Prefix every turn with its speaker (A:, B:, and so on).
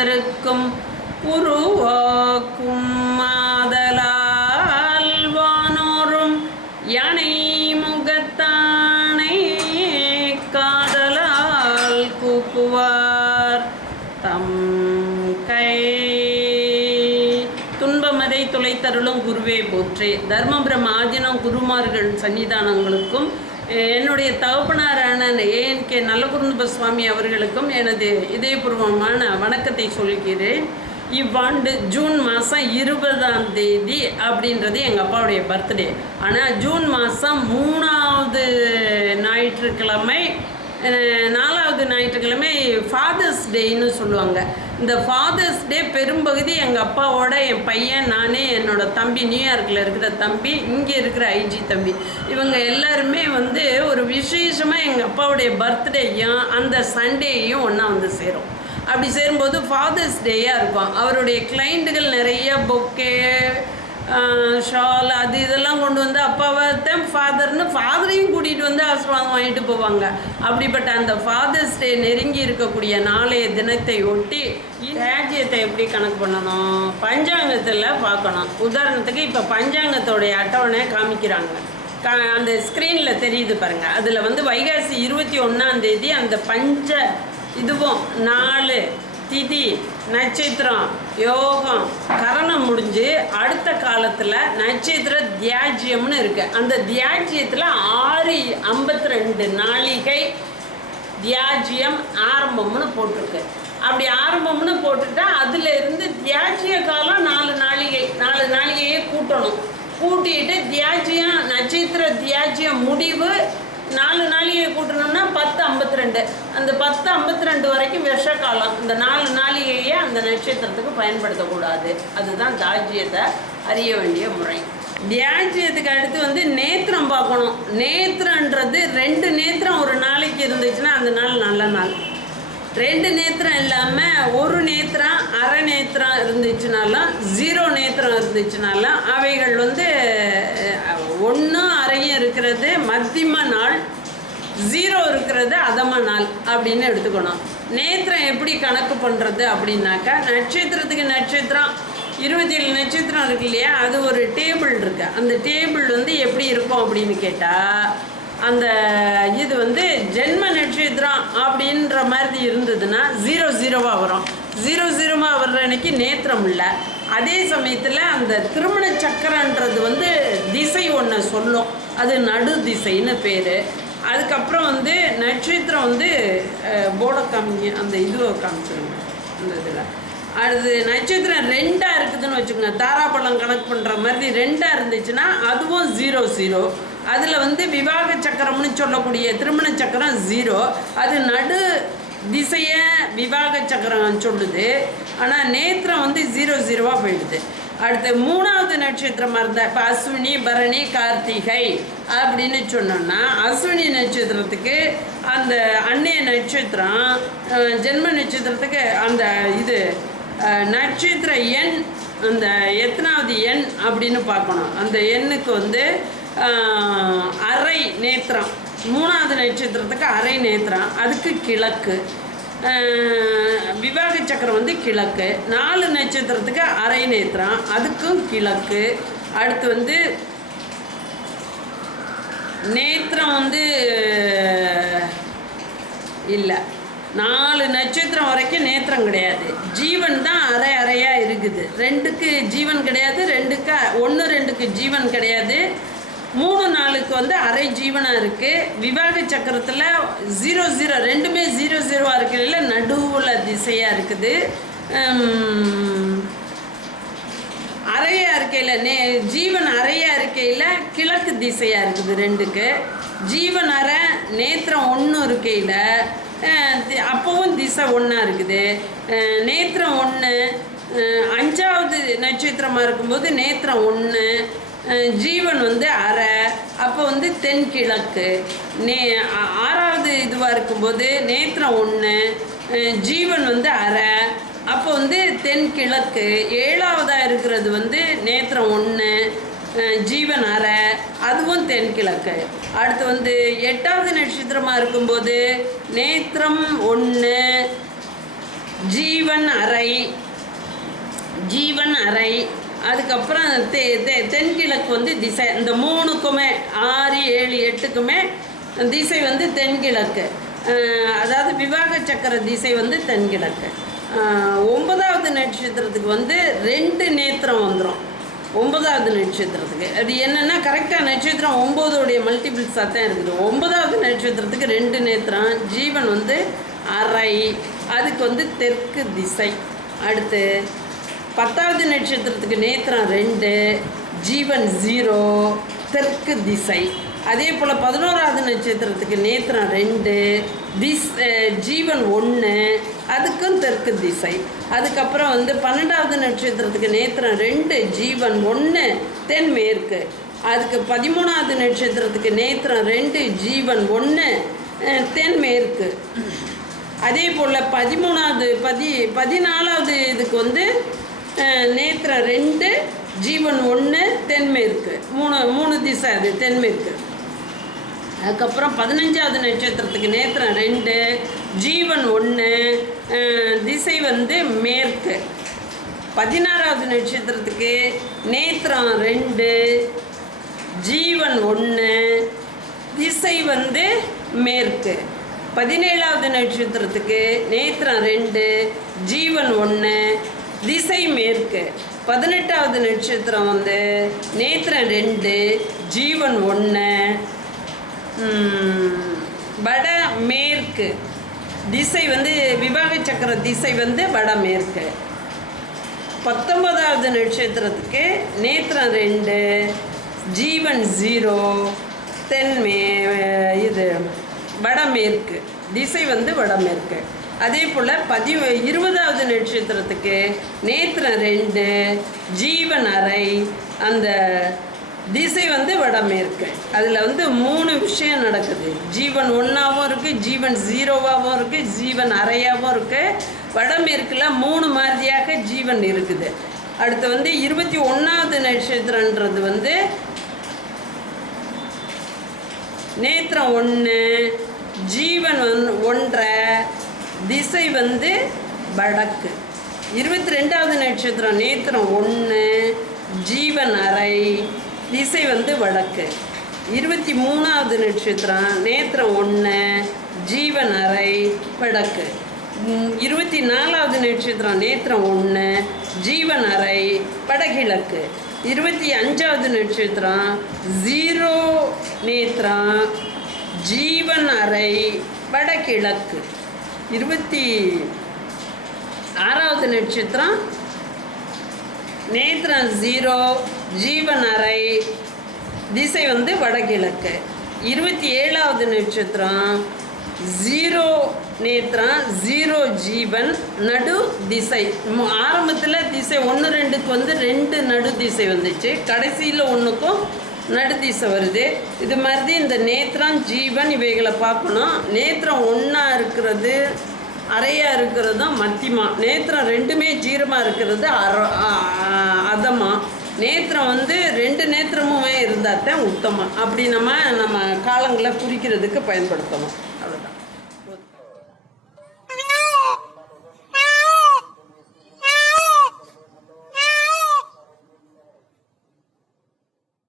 A: திருவாக்கும் உருவாக்கும் மாதலால் வானோரும் யானை முகத்தானை காதலால் கூப்புவார். தம் கை துன்பமதை துளைத்தருளும் குருவே போற்றே. தர்மபுரம் ஆதினம் குருமார்கள் சன்னிதானங்களுக்கும் என்னுடைய தகப்பனாரான ஏஎன்கே நல்லகுருந்தப சுவாமி அவர்களுக்கும் எனது இதயபூர்வமான வணக்கத்தை சொல்கிறேன். இவ்வாண்டு ஜூன் மாதம் இருபதாம் தேதி அப்படின்றது எங்கள் அப்பாவுடைய பர்த்டே. ஆனால் ஜூன் மாதம் மூணாவது ஞாயிற்றுக்கிழமை நாலாவது ஞாயிற்றுக்கிழமை ஃபாதர்ஸ் டேன்னு சொல்லுவாங்க. இந்த ஃபாதர்ஸ் டே பெரும்பகுதி எங்கள் அப்பாவோட என் பையன் நானே என்னோட தம்பி நியூயார்க்கில் இருக்கிற தம்பி இங்கே இருக்கிற ஐஜி தம்பி. இவங்க எல்லாருமே வந்து ஒரு விசேஷமாக எங்கள் அப்பாவுடைய பர்த்டேயும் அந்த சண்டேயும் ஒன்றா வந்து சேரும். அப்படி சேரும்போது ஃபாதர்ஸ் டேயாக இருக்கும். அவருடைய கிளைண்ட்டுகள் நிறைய பொக்கே ஷால் அது இதெல்லாம் கொண்டு வந்து அப்பாவ்தான் ஃபாதர்னு ஃபாதரையும் கூட்டிகிட்டு வந்து ஆசீர்வாதம் வாங்கிட்டு போவாங்க. அப்படிப்பட்ட அந்த ஃபாதர்ஸ் டே நெருங்கி இருக்கக்கூடிய நாளைய தினத்தை ஒட்டி ராஜ்யத்தை எப்படி கணக்கு பண்ணணும்? பஞ்சாங்கத்தில் பார்க்கணும். உதாரணத்துக்கு இப்போ பஞ்சாங்கத்தோடைய அட்டவணை காமிக்கிறாங்க. க அந்த ஸ்க்ரீனில் தெரியுது பாருங்கள் அதில் வந்து வைகாசி இருபத்தி ஒன்றாம் தேதி அந்த பஞ்ச இதுவும் நாலு திதி நட்சத்திரம் யோகம் கரணம் முடிஞ்சு அடுத்த காலத்தில் நட்சத்திர தியாஜ்யம்னு இருக்கு. அந்த தியாஜ்யத்தில் ஆறு ஐம்பத்தி ரெண்டு நாளிகை தியாஜ்யம் ஆரம்பம்னு போட்டிருக்கு. அப்படி ஆரம்பம்னு போட்டுட்டா அதுல இருந்து தியாஜ்ய காலம் நாலு நாளிகை நாலு நாளிகையே கூட்டணும். கூட்டிட்டு தியாஜ்யம் நட்சத்திர தியாஜ்யம் முடிவு நாலு நாளிகை கூட்டணும்னா பத்து ஐம்பத்தி ரெண்டு அந்த பத்து ஐம்பத்தி ரெண்டு வரைக்கும் விஷ காலம் இந்த நாலு நாளிகையை அந்த நட்சத்திரத்துக்கு பயன்படுத்தக்கூடாது. அதுதான் தாஜ்யத்தை அறிய வேண்டிய முறை. தியாஜ்யத்துக்கு அடுத்து வந்து நேத்திரம் பார்க்கணும். நேத்திரன்றது ரெண்டு நேத்திரம் ஒரு நாளைக்கு இருந்துச்சுன்னா அந்த நாள் நல்ல நாள். ரெண்டு நேத்திரம் இல்லாமல் ஒரு நேத்திரம் அரை நேத்திரம் இருந்துச்சுனாலும் ஜீரோ நேத்திரம் இருந்துச்சுனாலும் அவைகள் வந்து ஒன்றும் அரையும் இருக்கிறது மத்தியம நாள் ஜீரோ இருக்கிறது அதம நாள் அப்படின்னு எடுத்துக்கணும். நேத்திரம் எப்படி கணக்கு பண்ணுறது அப்படின்னாக்கா நட்சத்திரத்துக்கு நட்சத்திரம் இருபத்தி ஏழு நட்சத்திரம் இருக்கு இல்லையா அது ஒரு டேபிள் இருக்கு. அந்த டேபிள் வந்து எப்படி இருக்கும் அப்படின்னு கேட்டால் அந்த இது வந்து ஜென்ம நட்சத்திரம் அப்படின்ற மாதிரி இருந்ததுன்னா ஜீரோ ஜீரோவாக வரும். ஜீரோ ஜீரோவாக வர்ற அன்னைக்கு நேத்திரம் இல்லை. அதே சமயத்தில் அந்த திருமண சக்கரன்றது வந்து சொல்லும். அது நடு திசைன்னு பேர். அதுக்கப்புறம் வந்து நட்சத்திரம் வந்து போர்டை காமிங்க அந்த இதுவை காமிச்சிருங்க அந்த இதில். அது நட்சத்திரம் ரெண்டாக இருக்குதுன்னு வச்சுக்கோங்க. தாராபலம் கணக்கு பண்ணுற மாதிரி ரெண்டாக இருந்துச்சுன்னா அதுவும் ஜீரோ ஜீரோ. அதில் வந்து விவாக சக்கரம்னு சொல்லக்கூடிய திருமண சக்கரம் ஜீரோ. அது நடு திசையை விவாக சக்கரம் சொல்லுது. ஆனால் நேத்திரம் வந்து ஜீரோ ஜீரோவாக போயிடுது. அடுத்து மூணாவது நட்சத்திரமாக இருந்தால் இப்போ அஸ்வினி பரணி கார்த்திகை அப்படின்னு சொன்னோம்னா அஸ்வினி நட்சத்திரத்துக்கு அந்த அன்னைய நட்சத்திரம் ஜென்ம நட்சத்திரத்துக்கு அந்த இது நட்சத்திர எண் அந்த எத்தனாவது எண் அப்படின்னு பார்க்கணும். அந்த எண்ணுக்கு வந்து அரை நேத்திரம். மூணாவது நட்சத்திரத்துக்கு அரை நேத்திரம். அதுக்கு கிழக்கு. விவாக சக்கரம் வந்து கிழக்கு. நாலு நட்சத்திரத்துக்கு அரை நேத்திரம் அதுக்கும் கிழக்கு. அடுத்து வந்து நேத்திரம் வந்து இல்லை. நாலு நட்சத்திரம் வரைக்கும் நேத்திரம் கிடையாது. ஜீவன் தான் அரை அறையாக இருக்குது. ரெண்டுக்கு ஜீவன் கிடையாது ரெண்டுக்கு ஒன்று ரெண்டுக்கு ஜீவன் கிடையாது. மூணு நாளுக்கு வந்து அரை ஜீவனாக இருக்குது விவாக சக்கரத்தில் ஜீரோ ஜீரோ ரெண்டுமே ஜீரோ ஜீரோவாக இருக்கிறதுல நடுவில் திசையாக இருக்குது. அறையாக இருக்கையில் நே ஜீவன் அறையாக இருக்கையில் கிழக்கு திசையாக இருக்குது ரெண்டுக்கு. ஜீவன் அறை நேத்திரம் ஒன்று இருக்கையில் அப்போவும் திசை ஒன்றா இருக்குது. நேத்திரம் ஒன்று அஞ்சாவது நட்சத்திரமாக இருக்கும்போது நேத்திரம் ஒன்று ஜீவன் வந்து அரை அப்போ வந்து தென்கிழக்கு. நே ஆறாவது இதுவாக இருக்கும்போது நேத்திரம் ஒன்று ஜீவன் வந்து அரை அப்போ வந்து தென்கிழக்கு. ஏழாவதாக இருக்கிறது வந்து நேத்திரம் ஒன்று ஜீவன் அறை அதுவும் தென்கிழக்கு. அடுத்து வந்து எட்டாவது நட்சத்திரமாக இருக்கும்போது நேத்திரம் ஒன்று ஜீவன் அறை ஜீவன் அறை அதுக்கப்புறம் தெ தெ- தென்கிழக்கு வந்து திசை. இந்த மூணுக்குமே ஆறு ஏழு எட்டுக்குமே திசை வந்து தென்கிழக்கு. அதாவது விவாக சக்கர திசை வந்து தென்கிழக்கு. ஒன்பதாவது நட்சத்திரத்துக்கு வந்து ரெண்டு நேத்திரம் வந்துடும் ஒன்பதாவது நட்சத்திரத்துக்கு. அது என்னென்னா கரெக்டாக நட்சத்திரம் ஒம்போதோடைய மல்டிபிள்ஸாக தான் இருக்குது. ஒன்பதாவது நட்சத்திரத்துக்கு ரெண்டு நேத்திரம். ஜீவன் வந்து அரை. அதுக்கு வந்து தெற்கு திசை. அடுத்து பத்தாவது நட்சத்திரத்துக்கு நேத்திரம் ரெண்டு ஜீவன் ஜீரோ தெற்கு திசை. அதே போல் பதினோராவது நட்சத்திரத்துக்கு நேத்திரம் ரெண்டு திஸ் ஜீவன் ஒன்று அதுக்கும் தெற்கு திசை. அதுக்கப்புறம் வந்து பன்னெண்டாவது நட்சத்திரத்துக்கு நேத்திரம் ரெண்டு ஜீவன் ஒன்று தென்மேற்கு. அதுக்கு பதிமூணாவது நட்சத்திரத்துக்கு நேத்திரம் ரெண்டு ஜீவன் ஒன்று தென்மேற்கு. அதே போல் பதிமூணாவது பதி பதினாலாவது இதுக்கு வந்து நேத்திரம் ரெண்டு ஜீவன் ஒன்று தென்மேற்கு. மூணு மூணு திசை அது தென்மேற்கு. அதுக்கப்புறம் பதினஞ்சாவது நட்சத்திரத்துக்கு நேத்திரம் ரெண்டு ஜீவன் ஒன்று திசை வந்து மேற்கு. பதினாறாவது நட்சத்திரத்துக்கு நேத்திரம் ரெண்டு ஜீவன் ஒன்று திசை வந்து மேற்கு. பதினேழாவது நட்சத்திரத்துக்கு நேத்திரம் ரெண்டு ஜீவன் ஒன்று திசை மேற்கு. பதினெட்டாவது நட்சத்திரம் வந்து நேத்திரம் ரெண்டு ஜீவன் ஒன்று வட மேற்கு. திசை வந்து விவாக சக்கர திசை வந்து வடமேற்கு பத்தொன்பதாவது நட்சத்திரத்துக்கு நேத்திரம் ரெண்டு ஜீவன் ஜீரோ தென்மே இது வடமேற்கு திசை வந்து வடமேற்கு அதே போல் பதி இருபதாவது நட்சத்திரத்துக்கு நேத்திரம் ரெண்டு ஜீவன் அறை அந்த திசை வந்து வடமேற்கு. அதில் வந்து மூணு விஷயம் நடக்குது. ஜீவன் ஒன்றாவும் இருக்குது ஜீவன் ஜீரோவாகவும் இருக்குது ஜீவன் அறையாகவும் இருக்குது வடமேற்கில் மூணு மாதிரியாக ஜீவன் இருக்குது. அடுத்து வந்து இருபத்தி ஒன்றாவது நட்சத்திரன்றது வந்து நேத்திரம் ஒன்று திசை வந்து வடக்கு. இருபத்தி ரெண்டாவது நட்சத்திரம் நேத்திரம் ஒன்று ஜீவன் அறை திசை வந்து வடக்கு. இருபத்தி மூணாவது நட்சத்திரம் நேத்திரம் ஒன்று ஜீவன் அறை வடக்கு. இருபத்தி நாலாவது நட்சத்திரம் நேத்திரம் ஒன்று ஜீவன் அறை வடகிழக்கு. இருபத்தி அஞ்சாவது நட்சத்திரம் ஜீரோ நேத்திரம் ஜீவன் அறை வடகிழக்கு. இருபத்தி ஆறாவது நட்சத்திரம். நேத்திரம் ஜீரோ ஜீவன் அறை திசை வந்து வடகிழக்கு. இருபத்தி ஏழாவது நட்சத்திரம் ஜீரோ நேத்திரம் ஜீரோ ஜீவன் நடு திசை. ஆரம்பத்தில் திசை ஒன்று ரெண்டுக்கு வந்து ரெண்டு நடு திசை வந்துச்சு. கடைசியில் ஒன்றுக்கும் நடுதீசை வருது. இது மாதிரி இந்த நேத்திரம் ஜீவன் இவைகளை பார்க்கணும். நேத்திரம் ஒன்றா இருக்கிறது அறையாக இருக்கிறதும் மத்தியமா நேத்திரம் ரெண்டுமே ஜீரமாக இருக்கிறது அற அதமா. நேத்திரம் வந்து ரெண்டு நேத்திரமுமே இருந்தால் தான் உத்தமம். அப்படி நம்ம நம்ம காலங்களை குறிக்கிறதுக்கு பயன்படுத்தணும்.